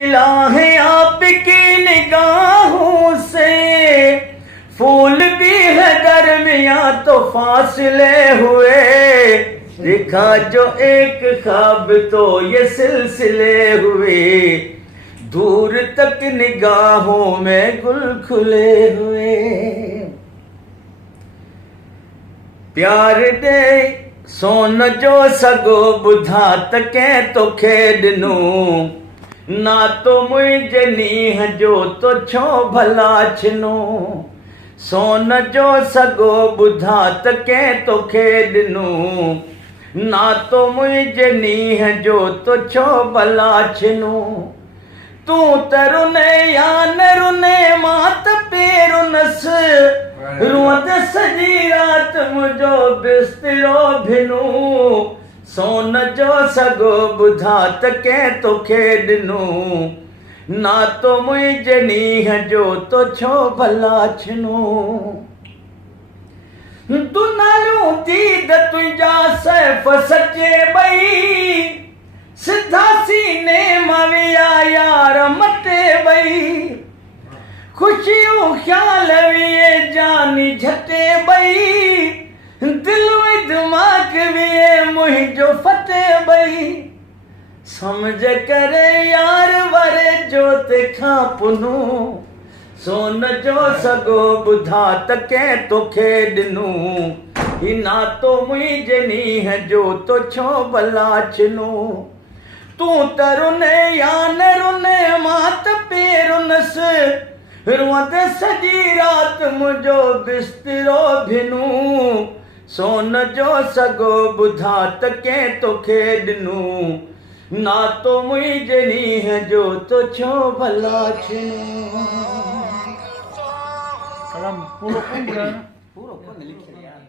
इलाहे आपकी निगाहों से फूल भी है दरमियां तो फासले हुए। देखा जो एक ख्वाब तो ये सिलसिले हुए। दूर तक निगाहों में गुल खुले हुए। प्यार दे सोन जो सगो बुधा तके तो खेडनू ना तो मुझे नीह जो तो छो भला छिनो। सोन जो सगो बुधा तके तो खेडनू ना तो मुझे नीह जो तो छो भला छिनो। तू तरुने या न रुने मात पेरुनस रुअत सजी रात मुझो बिस्तरो भिनू। सोन जो सगो बुधा तके तो खेडनू ना तो मुझे नीह जो तो छो भला छिनो। तू नालू दीद तुझा सैफ सचे बई सिद्धा सीने मविया यार मटे बई। खुशियों ख्याल विए जानी झटे बई दिल में दिमाग विए मुझो फटे बई। समझ करे यार वरे जोत खां पुनू सोन जो सगो बुधा तके तो खेडनू ही ना तो मुझे नीह जो तो छो भला छिनू। तू तरुने या न रुने मात पेरुनस रुअत सजी रात मुझो बिस्तरो भिनू। सोन जो सगो बुधा तके तो खेडनू ना तो मुझे नीह जो तो छो भला छिनू। कलम पूरो कौन पूरो कौन लिखी यार।